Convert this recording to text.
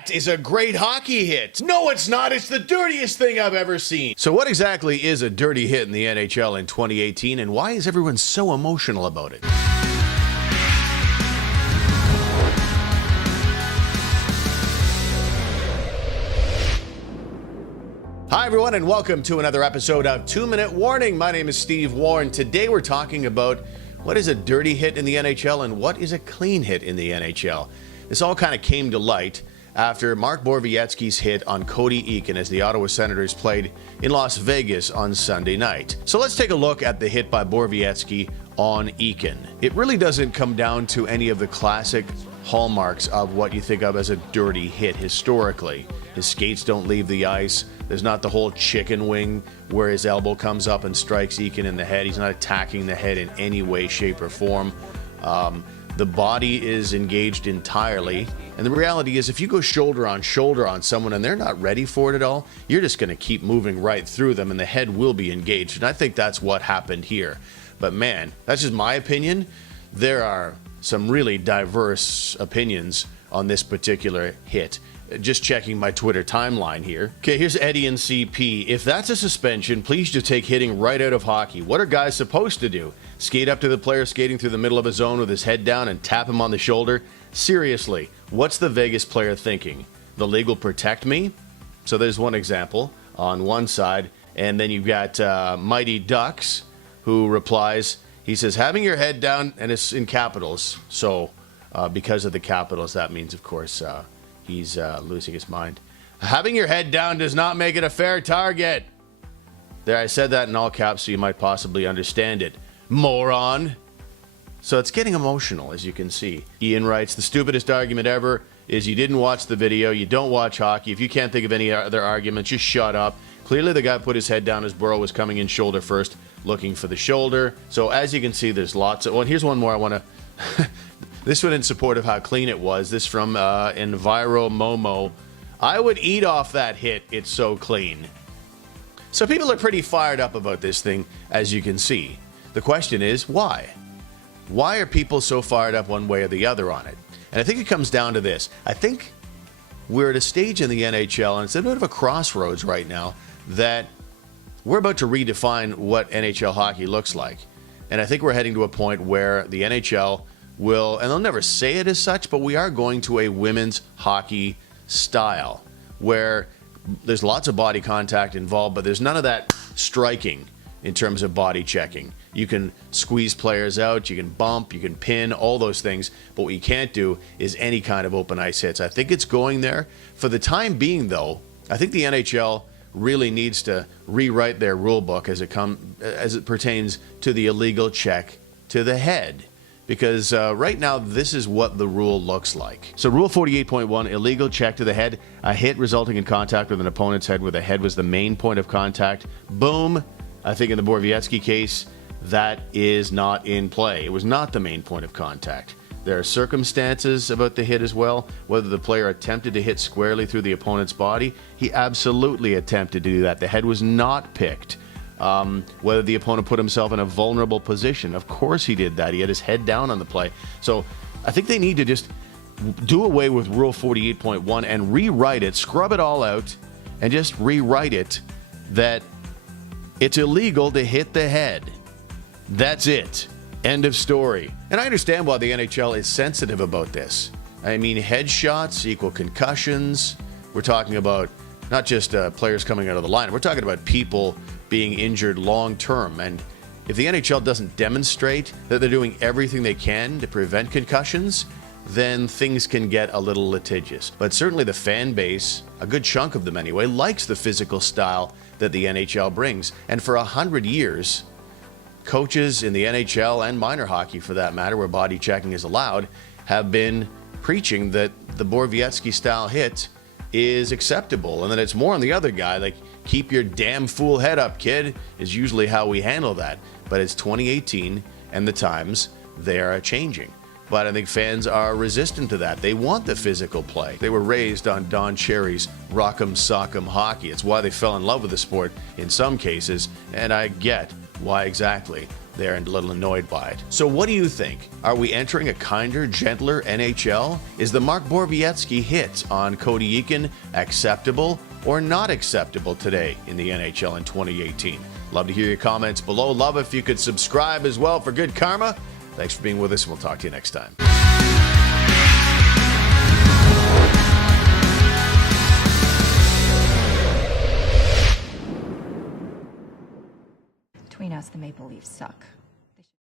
That is a great hockey hit. No, it's not. It's the dirtiest thing I've ever seen. So what exactly is a dirty hit in the NHL in 2018, and why is everyone so emotional about it? Hi, everyone, and welcome to another episode of 2-Minute Warning. My name is Steve Warren. Today we're talking about what is a dirty hit in the NHL and what is a clean hit in the NHL. This all kind of came to light after Mark Borowiecki's hit on Cody Eakin as the Ottawa Senators played in Las Vegas on Sunday night. So let's take a look at the hit by Borowiecki on Eakin. It really doesn't come down to any of the classic hallmarks of what you think of as a dirty hit historically. His skates don't leave the ice. There's not the whole chicken wing where his elbow comes up and strikes Eakin in the head. He's not attacking the head in any way, shape, or form. The body is engaged entirely. And the reality is, if you go shoulder on someone and they're not ready for it at all, you're just going to keep moving right through them and the head will be engaged. And I think that's what happened here. But man, that's just my opinion. There are some really diverse opinions on this particular hit. Just checking my Twitter timeline here. Okay, here's Eddie and CP. If that's a suspension, please just take hitting right out of hockey. What are guys supposed to do? Skate up to the player skating through the middle of a zone with his head down and tap him on the shoulder? Seriously, what's the Vegas player thinking? The league will protect me? So there's one example on one side. And then you've got Mighty Ducks, who replies, he says, having your head down, and it's in capitals. So because of the capitals, that means, of course, he's losing his mind. Having your head down does not make it a fair target. There, I said that in all caps so you might possibly understand it. Moron. So it's getting emotional, as you can see. Ian writes, the stupidest argument ever is you didn't watch the video, you don't watch hockey. If you can't think of any other arguments, just shut up. Clearly the guy put his head down as Burrow was coming in shoulder first, looking for the shoulder. So as you can see, there's lots of... Well, here's one more I want to... This one in support of how clean it was. This from Enviro Momo. I would eat off that hit. It's so clean. So people are pretty fired up about this thing, as you can see. The question is, why? Why are people so fired up one way or the other on it? And I think it comes down to this. I think we're at a stage in the NHL, and it's a bit of a crossroads right now, that we're about to redefine what NHL hockey looks like. And I think we're heading to a point where the NHL will, and they'll never say it as such, but we are going to a women's hockey style where there's lots of body contact involved, but there's none of that striking in terms of body checking. You can squeeze players out, you can bump, you can pin, all those things, but what you can't do is any kind of open ice hits. I think it's going there. For the time being, though, I think the NHL really needs to rewrite their rule book as it pertains to the illegal check to the head. Because right now, this is what the rule looks like. So Rule 48.1, illegal check to the head, a hit resulting in contact with an opponent's head where the head was the main point of contact. Boom. I think in the Borowiecki case, that is not in play. It was not the main point of contact. There are circumstances about the hit as well, whether the player attempted to hit squarely through the opponent's body. He absolutely attempted to do that. The head was not picked. Whether the opponent put himself in a vulnerable position. Of course he did that. He had his head down on the play. So I think they need to just do away with Rule 48.1 and rewrite it, scrub it all out, and just rewrite it that it's illegal to hit the head. That's it. End of story. And I understand why the NHL is sensitive about this. I mean, headshots equal concussions. We're talking about not just players coming out of the line. We're talking about people being injured long term. And if the NHL doesn't demonstrate that they're doing everything they can to prevent concussions, then things can get a little litigious. But certainly the fan base, a good chunk of them anyway, likes the physical style that the NHL brings. And for 100 years, coaches in the NHL and minor hockey, for that matter, where body checking is allowed, have been preaching that the Borowiecki style hit is acceptable, and then it's more on the other guy, like, keep your damn fool head up, kid, is usually how we handle that. But it's 2018, and the times, they are changing. But I think fans are resistant to that. They want the physical play. They were raised on Don Cherry's rock'em sock'em hockey. It's why they fell in love with the sport in some cases, and I get why exactly there and a little annoyed by it. So what do you think? Are we entering a kinder, gentler NHL? Is the Mark Borowiecki hit on Cody Eakin acceptable or not acceptable today in the NHL in 2018? Love to hear your comments below. Love if you could subscribe as well for good karma. Thanks for being with us, and we'll talk to you next time. Between us, the Maple Leafs suck.